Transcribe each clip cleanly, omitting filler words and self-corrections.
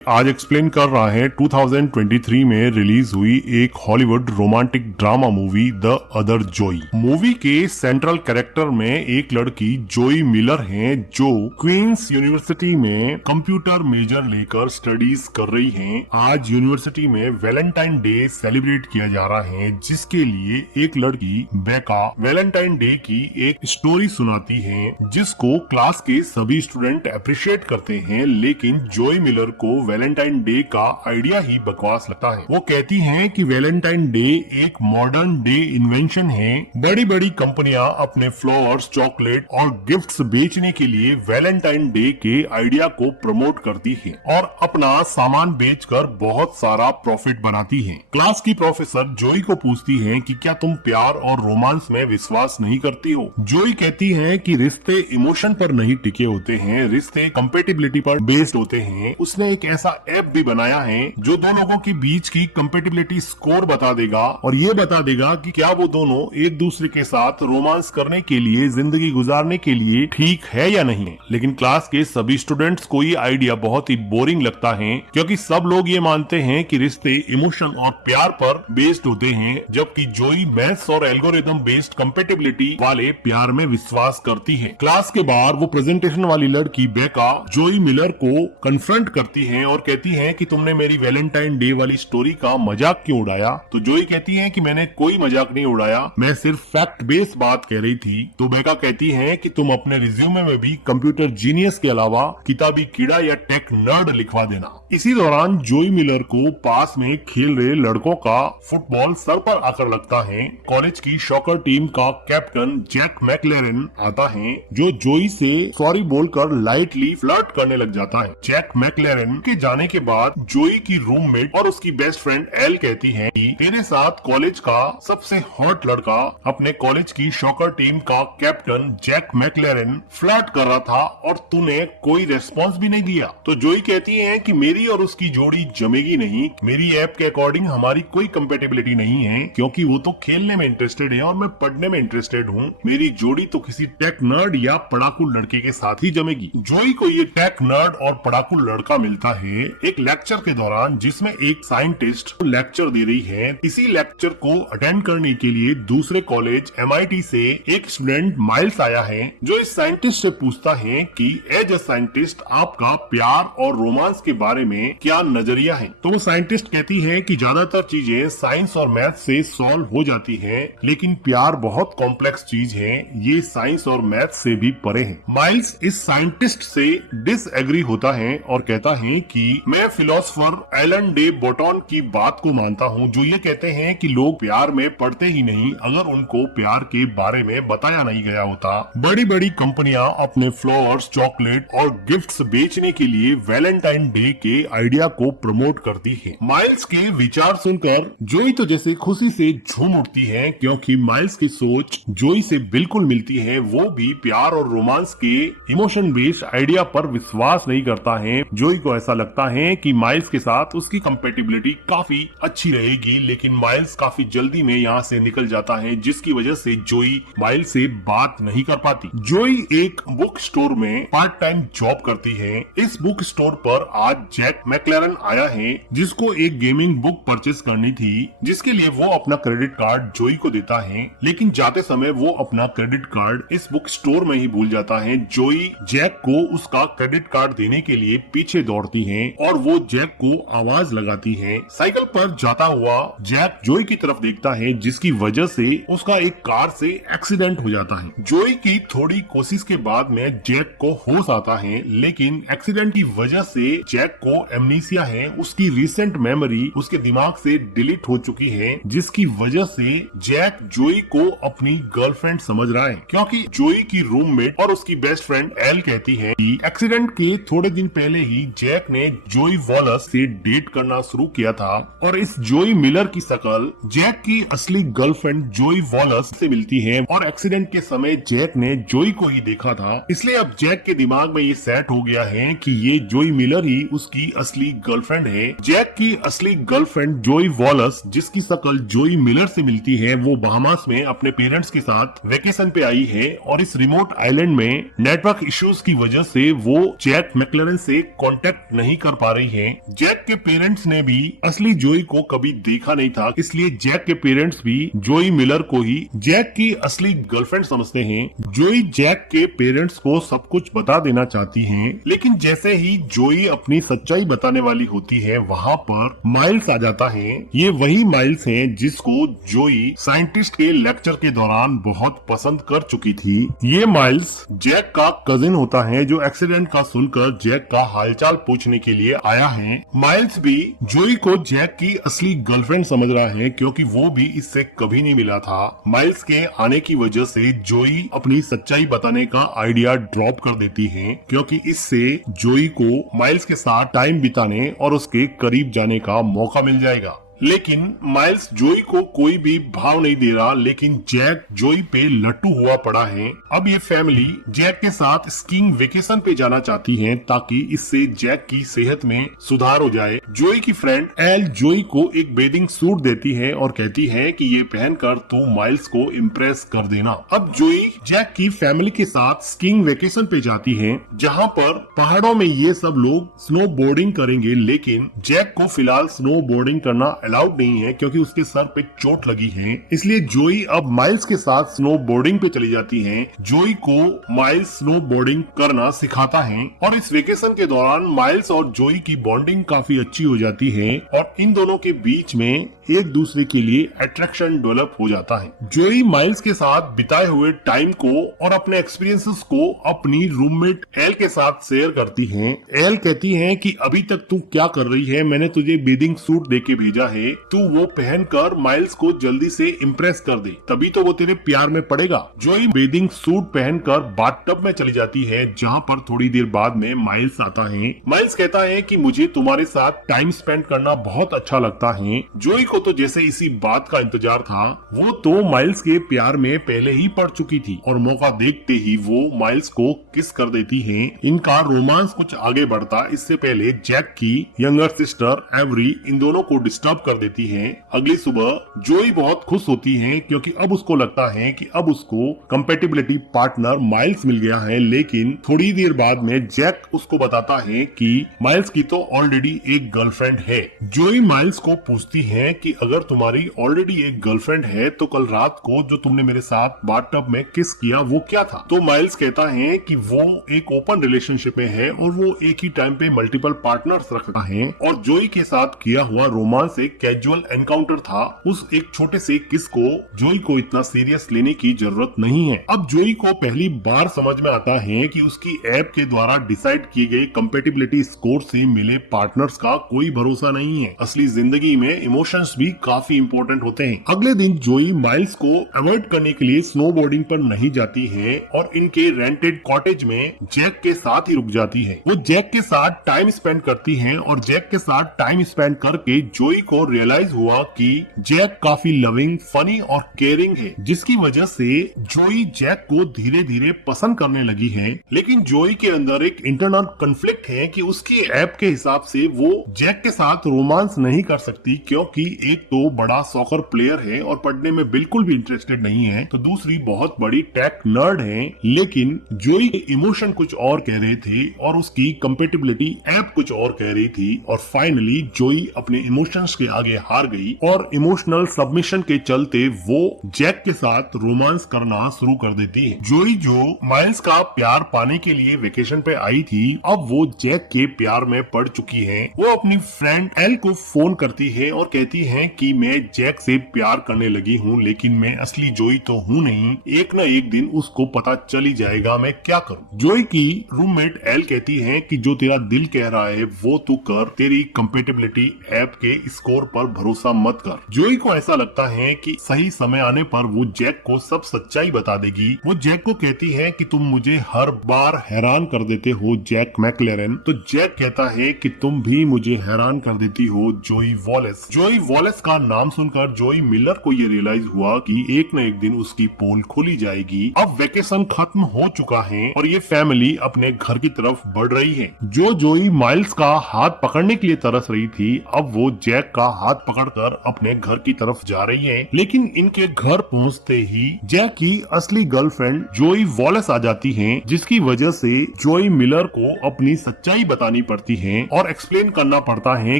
आज एक्सप्लेन कर रहा है 2023 में रिलीज हुई एक Hollywood romantic drama movie the other जोई। मूवी के सेंट्रल कैरेक्टर में एक लड़की जोई मिलर हैं जो क्वींस यूनिवर्सिटी में कंप्यूटर मेजर लेकर स्टडीज कर रही हैं। आज यूनिवर्सिटी में वैलेंटाइन डे सेलिब्रेट किया जा रहा है, जिसके लिए एक लड़की बेका वैलेंटाइन डे की एक स्टोरी सुनाती है जिसको क्लास के सभी स्टूडेंट अप्रिशिएट करते हैं, लेकिन जोई मिलर को वैलेंटाइन डे का आइडिया ही बकवास लगता है। वो कहती हैं कि वैलेंटाइन डे एक मॉडर्न डे इन्वेंशन है। बड़ी बड़ी कंपनियां अपने फ्लावर्स, चॉकलेट और गिफ्ट्स बेचने के लिए वैलेंटाइन डे के आइडिया को प्रमोट करती है और अपना सामान बेचकर बहुत सारा प्रॉफिट बनाती है। क्लास की प्रोफेसर जोई को पूछती है कि क्या तुम प्यार और रोमांस में विश्वास नहीं करती हो। जोई कहती है कि रिश्ते इमोशन पर नहीं टिके होते हैं, रिश्ते कंपेटिबिलिटी पर बेस्ड होते हैं। उसने एक ऐसा ऐप भी बनाया है जो दो लोगों के बीच की कंपेटिबिलिटी स्कोर बता देगा और ये बता देगा कि क्या वो दोनों एक दूसरे के साथ रोमांस करने के लिए, जिंदगी गुजारने के लिए ठीक है या नहीं। लेकिन क्लास के सभी स्टूडेंट्स को ये आइडिया बहुत ही बोरिंग लगता है, क्योंकि सब लोग ये मानते हैं कि रिश्ते इमोशन और प्यार पर बेस्ड होते हैं, जबकि जोई मैथ्स और एल्गोरिदम बेस्ड कंपेटिबिलिटी वाले प्यार में विश्वास करती है। क्लास के बाहर वो प्रेजेंटेशन वाली लड़की बेका जोई मिलर को कन्फ्रंट करती है और कहती है कि तुमने मेरी वैलेंटाइन डे वाली स्टोरी का मजाक क्यों उड़ाया। तो जोई कहती है कि मैंने कोई मजाक नहीं उड़ाया, मैं सिर्फ फैक्ट बेस्ड बात कह रही थी। तो बेका कहती है कि तुम अपने रिज्यूमे में भी कंप्यूटर जीनियस के अलावा किताबी कीड़ा या टेक नर्ड लिखवा देना। इसी दौरान जोई मिलर को पास में खेल रहे लड़कों का फुटबॉल सर पर आकर लगता है। कॉलेज की सॉकर टीम का कैप्टन जैक मैकलेरन आता है, जो जोई से सॉरी बोलकर लाइटली फ्लर्ट करने लग जाता है। जैक मैकलेरन के जाने के बाद जोई की रूममेट और उसकी बेस्ट फ्रेंड एल कहती है कि तेरे साथ कॉलेज का सबसे हॉट लड़का अपने कॉलेज की सॉकर टीम का कैप्टन जैक मैकलेरन फ्लर्ट कर रहा था और तूने कोई रेस्पॉन्स भी नहीं दिया। तो जोई कहती है कि मेरी और उसकी जोड़ी जमेगी नहीं, मेरी ऐप के अकॉर्डिंग हमारी कोई कंपेटिबिलिटी नहीं है, क्योंकि वो तो खेलने में इंटरेस्टेड है और मैं पढ़ने में इंटरेस्टेड हूँ। मेरी जोड़ी तो किसी टेक नर्ड या पढ़ाकू लड़के के साथ ही जमेगी। जोई को ये टेक नर्ड और पढ़ाकू लड़का मिलता है एक लेक्चर के दौरान, जिसमें एक साइंटिस्ट लेक्चर दे रही है। इसी लेक्चर को अटेंड करने के लिए दूसरे कॉलेज MIT से एक स्टूडेंट माइल्स आया है, जो इस साइंटिस्ट से पूछता है कि एज अ साइंटिस्ट आपका प्यार और रोमांस के बारे में क्या नजरिया है। तो वो साइंटिस्ट कहती है कि ज्यादातर चीजें साइंस और मैथ से सॉल्व हो जाती है, लेकिन प्यार बहुत कॉम्प्लेक्स चीज है, ये साइंस और मैथ से भी परे है। माइल्स इस साइंटिस्ट से डिसएग्री होता है और कहता है कि मैं फिलोसोफर एलन डे बोटॉन की बात को मानता हूँ, जो ये कहते हैं कि लोग प्यार में पड़ते ही नहीं अगर उनको प्यार के बारे में बताया नहीं गया होता। बड़ी बड़ी कंपनियां अपने फ्लावर्स, चॉकलेट और गिफ्ट्स बेचने के लिए वैलेंटाइन डे के आइडिया को प्रमोट करती है। माइल्स के विचार सुनकर जोई तो जैसे खुशी से झूम उठती है, क्योंकि माइल्स की सोच जोई से बिल्कुल मिलती है। वो भी प्यार और रोमांस के इमोशन बेस्ड आइडिया पर विश्वास नहीं करता है। जोई को ऐसा लगता है कि माइल्स के साथ उसकी कंपेटिबिलिटी काफी अच्छी रहेगी, लेकिन माइल्स काफी जल्दी में यहाँ से निकल जाता है, जिसकी वजह से जोई माइल्स से बात नहीं कर पाती। जोई एक बुक स्टोर में पार्ट टाइम जॉब करती है। इस बुक स्टोर पर आज जैक मैकलेरन आया है, जिसको एक गेमिंग बुक परचेस करनी थी, जिसके लिए वो अपना क्रेडिट कार्ड जोई को देता है, लेकिन जाते समय वो अपना क्रेडिट कार्ड इस बुक स्टोर में ही भूल जाता है। जोई जैक को उसका क्रेडिट कार्ड देने के लिए पीछे दौड़ती है और वो जैक को आवाज लगाती है। साइकिल पर जाता हुआ जैक जोई की तरफ देखता है, जिसकी वजह से उसका एक कार से एक्सीडेंट हो जाता है। जोई की थोड़ी कोशिश के बाद में जैक को होश आता है, लेकिन एक्सीडेंट की वजह से जैक को एमनीसिया है, उसकी रिसेंट मेमोरी उसके दिमाग से डिलीट हो चुकी है, जिसकी वजह से जैक जोई को अपनी गर्लफ्रेंड समझ रहा है, क्योंकि जोई की रूममेट और उसकी बेस्ट फ्रेंड एल कहती है कि एक्सीडेंट के थोड़े दिन पहले ही जैक ने जोई वॉलस से डेट करना शुरू किया था और इस जोई मिलर की शक्ल जैक की असली गर्लफ्रेंड जोई वॉलस से मिलती है और एक्सीडेंट के समय जैक ने जोई को ही देखा था। इसलिए अब जैक के दिमाग में ये सेट हो गया है कि ये जोई मिलर ही उसकी असली गर्लफ्रेंड है। जैक की असली गर्लफ्रेंड जोई वॉलस, जिसकी शक्ल जोई मिलर से मिलती है, वो बहामास में अपने पेरेंट्स के साथ वेकेशन पे आई है और इस रिमोट आइलैंड में नेटवर्क इश्यूज की वजह से वो जैक मैकलेरन से कांटेक्ट नहीं नहीं कर पा रही है। जैक के पेरेंट्स ने भी असली जोई को कभी देखा नहीं था, इसलिए जैक के पेरेंट्स भी जोई मिलर को ही जैक की असली गर्लफ्रेंड समझते हैं। जोई जैक के पेरेंट्स को सब कुछ बता देना चाहती है, लेकिन जैसे ही जोई अपनी सच्चाई बताने वाली होती है, वहाँ पर माइल्स आ जाता है। ये वही माइल्स है जिसको जोई साइंटिस्ट के लेक्चर के दौरान बहुत पसंद कर चुकी थी। ये माइल्स जैक का कजिन होता है जो एक्सीडेंट का सुनकर जैक का हालचाल पूछने के लिए आया है। माइल्स भी जोई को जैक की असली गर्लफ्रेंड समझ रहा है, क्योंकि वो भी इससे कभी नहीं मिला था। माइल्स के आने की वजह से जोई अपनी सच्चाई बताने का आइडिया ड्रॉप कर देती है, क्योंकि इससे जोई को माइल्स के साथ टाइम बिताने और उसके करीब जाने का मौका मिल जाएगा। लेकिन माइल्स जोई को कोई भी भाव नहीं दे रहा, लेकिन जैक जोई पे लट्टू हुआ पड़ा है। अब ये फैमिली जैक के साथ स्कीइंग वेकेशन पे जाना चाहती है, ताकि इससे जैक की सेहत में सुधार हो जाए। जोई की फ्रेंड एल जोई को एक बेदिंग सूट देती है और कहती है कि ये पहनकर तू माइल्स को इम्प्रेस कर देना। अब जोई जैक की फैमिली के साथ स्कीइंग वेकेशन पे जाती है, जहाँ पर पहाड़ों में ये सब लोग स्नो बोर्डिंग करेंगे, लेकिन जैक को फिलहाल स्नो बोर्डिंग करना अलाउड नहीं है, क्योंकि उसके सर पे चोट लगी है। इसलिए जोई अब माइल्स के साथ स्नो बोर्डिंग पे चली जाती है। जोई को माइल्स स्नो बोर्डिंग करना सिखाता है और इस वेकेशन के दौरान माइल्स और जोई की बॉन्डिंग काफी अच्छी हो जाती है और इन दोनों के बीच में एक दूसरे के लिए अट्रैक्शन डेवलप हो जाता है। जोई माइल्स के साथ बिताए हुए टाइम को और अपने एक्सपीरियंसेस को अपनी रूममेट एल के साथ शेयर करती है। एल कहती है कि अभी तक तू क्या कर रही है, मैंने तुझे बेदिंग सूट देके भेजा है, तू वो पहनकर माइल्स को जल्दी से इम्प्रेस कर दे, तभी तो वो तेरे प्यार में पड़ेगा। जोई बेदिंग सूट पहनकर बाथटब में चली जाती है, जहाँ पर थोड़ी देर बाद में माइल्स आता है। माइल्स कहता है कि मुझे तुम्हारे साथ टाइम स्पेंड करना बहुत अच्छा लगता है। जोई को तो जैसे इसी बात का इंतजार था, वो तो माइल्स के प्यार में पहले ही पड़ चुकी थी और मौका देखते ही वो माइल्स को किस कर देती है। इनका रोमांस कुछ आगे बढ़ता इससे पहले जैक की यंगर सिस्टर एवरी इन दोनों को डिस्टर्ब कर देती है। अगली सुबह जोई बहुत खुश होती है, क्योंकि अब उसको लगता है कि अब उसको कंपैटिबिलिटी पार्टनर माइल्स मिल गया है। लेकिन थोड़ी देर बाद में जैक उसको बताता है कि माइल्स की तो ऑलरेडी एक गर्लफ्रेंड है। जोई माइल्स को पूछती है कि अगर तुम्हारी ऑलरेडी एक गर्लफ्रेंड है तो कल रात को जो तुमने मेरे साथ बाथटब में किस किया वो क्या था। तो माइल्स कहता है कि वो एक ओपन रिलेशनशिप में है और वो एक ही टाइम पे मल्टीपल पार्टनर्स रखता है और जोई के साथ किया हुआ रोमांस एक कैजुअल एनकाउंटर था। उस एक छोटे से किस को जोई को इतना सीरियस लेने की जरूरत नहीं है। अब जोई को पहली बार समझ में आता है कि उसकी ऐप के द्वारा डिसाइड किए गए कंपैटिबिलिटी स्कोर से मिले पार्टनर्स का कोई भरोसा नहीं है। असली जिंदगी में इमोशंस भी काफी इंपॉर्टेंट होते हैं। अगले दिन जोई माइल्स को अवॉइड करने के लिए स्नो बोर्डिंग पर नहीं जाती है और इनके रेंटेड कॉटेज में जैक के साथ ही रुक जाती है। वो जैक के साथ टाइम स्पेंड करती है और जैक के साथ टाइम स्पेंड करके जोई को रियलाइज हुआ कि जैक काफी लविंग, फनी और केयरिंग है, जिसकी वजह से जोई जैक को धीरे धीरे पसंद करने लगी है। लेकिन जोई के अंदर एक इंटरनल कॉन्फ्लिक्ट है कि उसकी ऐप के हिसाब से वो जैक के साथ रोमांस नहीं कर सकती, क्योंकि एक तो बड़ा सॉकर प्लेयर है और पढ़ने में बिल्कुल भी इंटरेस्टेड नहीं है, तो दूसरी बहुत बड़ी टेक नर्ड है। लेकिन जोई के इमोशन कुछ और कह रहे थे और उसकी कंपैटिबिलिटी ऐप कुछ और कह रही थी और फाइनली जोई अपने इमोशंस के आगे हार गई और इमोशनल सबमिशन के चलते वो जैक के साथ रोमांस करना शुरू कर देती है। जोई जो माइल्स का प्यार पाने के लिए वेकेशन पे आई थी, अब वो जैक के प्यार में पड़ चुकी है। वो अपनी फ्रेंड एल को फोन करती है और कहती है कि मैं जैक से प्यार करने लगी हूँ, लेकिन मैं असली जोई तो हूँ नहीं, एक न एक दिन उसको पता चली जाएगा, मैं क्या करूँ। जोई की रूममेट एल कहती है कि जो तेरा दिल कह रहा है वो तू कर, तेरी कंपैटिबिलिटी ऐप के स्कोर पर भरोसा मत कर। जोई को ऐसा लगता है कि सही समय आने पर वो जैक को सब सच्चाई बता देगी। वो जैक को कहती है कि तुम मुझे हर बार हैरान कर देते हो जैक मैकलेरन। तो जैक कहता है कि तुम भी मुझे हैरान कर देती हो जोई वॉलेस। जोई वॉलेस का नाम सुनकर जोई मिलर को ये रियलाइज हुआ कि एक न एक दिन उसकी पोल खोली जाएगी। अब वेकेशन खत्म हो चुका है और ये फैमिली अपने घर की तरफ बढ़ रही है। जो जोई माइल्स का हाथ पकड़ने के लिए तरस रही थी, अब वो जैक का हाथ पकड़कर अपने घर की तरफ जा रही हैं, लेकिन इनके घर पहुंचते ही जैक की असली गर्लफ्रेंड जोई वॉलेस आ जाती हैं, जिसकी वजह से जोई मिलर को अपनी सच्चाई बतानी पड़ती है और एक्सप्लेन करना पड़ता है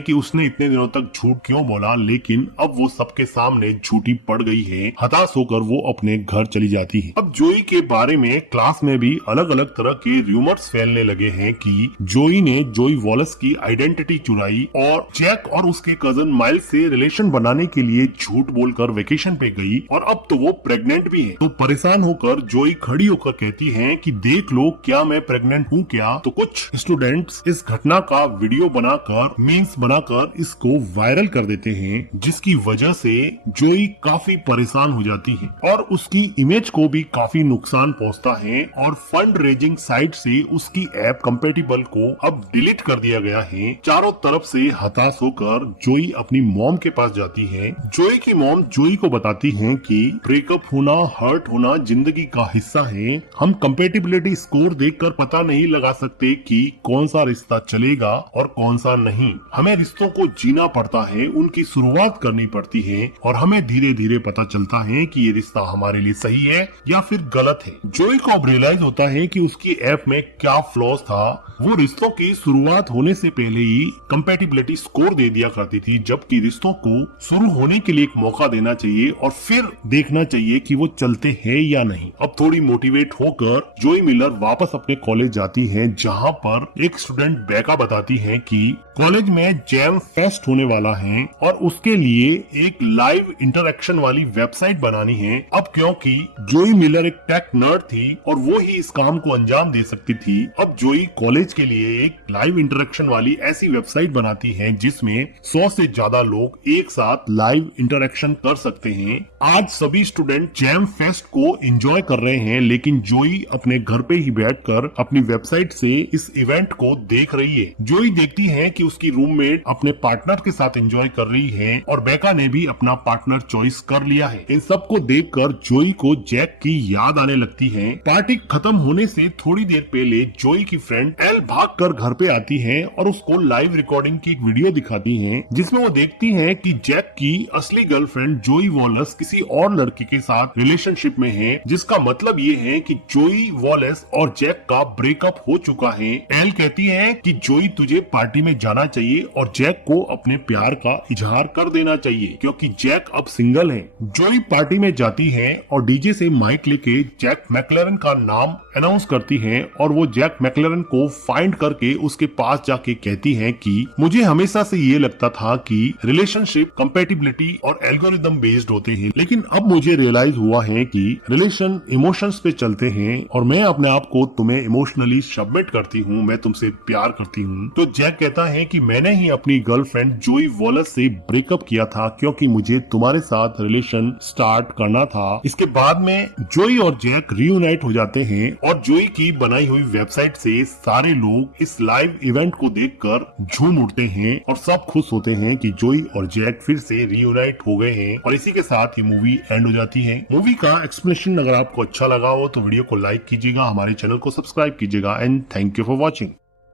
कि उसने इतने दिनों तक झूठ क्यों बोला, लेकिन अब वो सबके सामने झूठी पड़ गई है। हताश होकर वो अपने घर चली जाती है। अब जोई के बारे में क्लास में भी अलग अलग तरह के रूमर्स फैलने लगे हैं कि जोई ने जोई वॉलेस की आइडेंटिटी चुराई और जैक और उसके कजन माइल्स से रिलेशन बनाने के लिए झूठ बोलकर वेकेशन पे गई और अब तो वो प्रेग्नेंट भी है। तो परेशान होकर जोई खड़ी होकर कहती है कि देख लो क्या मैं प्रेग्नेंट हूँ क्या। तो कुछ स्टूडेंट्स इस घटना का वीडियो बनाकर मीम्स बनाकर इसको वायरल कर देते हैं, जिसकी वजह से जोई काफी परेशान हो जाती है और उसकी इमेज को भी काफी नुकसान पहुंचता है और फंड रेजिंग साइट से उसकी ऐप कंपैटिबल को अब डिलीट कर दिया गया है। चारों तरफ से हताश होकर जोई अपनी मॉम के पास जाती है। जोई की मॉम जोई को बताती है कि ब्रेकअप होना, हर्ट होना जिंदगी का हिस्सा है। हम कंपैटिबिलिटी स्कोर देखकर पता नहीं लगा सकते कि कौन सा रिश्ता चलेगा और कौन सा नहीं। हमें रिश्तों को जीना पड़ता है, उनकी शुरुआत करनी पड़ती है और हमें धीरे धीरे पता चलता है कि ये रिश्ता हमारे लिए सही है या फिर गलत है। जोई को अब रियलाइज होता है कि उसकी ऐप में क्या फ्लॉज था। वो रिश्तों की शुरुआत होने से पहले ही कंपैटिबिलिटी स्कोर दे दिया करती थी, जबकि रिश्तों को शुरू होने के लिए एक मौका देना चाहिए और फिर देखना चाहिए कि वो चलते हैं या नहीं। अब थोड़ी मोटिवेट होकर जोई मिलर वापस अपने कॉलेज जाती है, जहाँ पर एक स्टूडेंट बेका बताती है कि कॉलेज में जैम फेस्ट होने वाला है और उसके लिए एक लाइव इंटरेक्शन वाली वेबसाइट बनानी है। अब क्योंकि जोई मिलर एक टेक नर्ड थी और वो ही इस काम को अंजाम दे सकती थी, अब जोई कॉलेज के लिए एक लाइव इंटरेक्शन वाली ऐसी वेबसाइट बनाती है जिसमें 100 से ज्यादा लोग एक साथ लाइव इंटरेक्शन कर सकते हैं। आज सभी स्टूडेंट जैम फेस्ट को एंजॉय कर रहे हैं, लेकिन जोई अपने घर पे ही बैठकर अपनी वेबसाइट से इस इवेंट को देख रही है। जोई देखती है कि उसकी रूममेट अपने पार्टनर के साथ एंजॉय कर रही है और बेका ने भी अपना पार्टनर चॉइस कर लिया है। इन सबको देखकर जोई को जैक की याद आने लगती है। पार्टी खत्म होने से थोड़ी देर पहले जोई की फ्रेंड एल भागकर घर पे आती है और उसको लाइव रिकॉर्डिंग की एक वीडियो दिखाती है, जिसमें वो देखती है कि जैक की असली गर्लफ्रेंड जोई वॉलेस किसी और लड़के के साथ रिलेशनशिप में है, जिसका मतलब ये है कि जोई वॉलेस और जैक का ब्रेकअप हो चुका है। एल कहती है कि जोई तुझे पार्टी में जाना चाहिए और जैक को अपने प्यार का इजहार कर देना चाहिए क्योंकि जैक अब सिंगल है। जोई पार्टी में जाती है और डीजे से माइक लेके जैक मैक्लेरन का नाम अनाउंस करती है और वो जैक मैक्लेरन को फाइंड करके उसके पास जाके कहती है कि मुझे हमेशा से ये लगता था कि रिलेशनशिप कंपैटिबिलिटी और एल्गोरिदम बेस्ड होते हैं, लेकिन अब मुझे रियलाइज हुआ है कि रिलेशन इमोशंस पे चलते हैं और मैं अपने आप को तुम्हें इमोशनली सबमिट करती हूँ, मैं तुमसे प्यार करती हूँ। तो जैक कहता है कि मैंने ही अपनी गर्लफ्रेंड जोई वॉलेस से ब्रेकअप किया था क्योंकि मुझे तुम्हारे साथ रिलेशन स्टार्ट करना था। इसके बाद में जोई और जैक रीयूनाइट हो जाते हैं और जोई की बनाई हुई वेबसाइट से सारे लोग इस लाइव इवेंट को देखकर झूम उठते हैं और सब खुश होते हैं कि जोई और जैक फिर से रीयूनाइट हो गए हैं। और इसी के साथ ये मूवी एंड हो जाती है। मूवी का एक्सप्लेनेशन अगर आपको अच्छा लगा हो तो वीडियो को लाइक कीजिएगा, हमारे चैनल को सब्सक्राइब कीजिएगा and thank you for watching.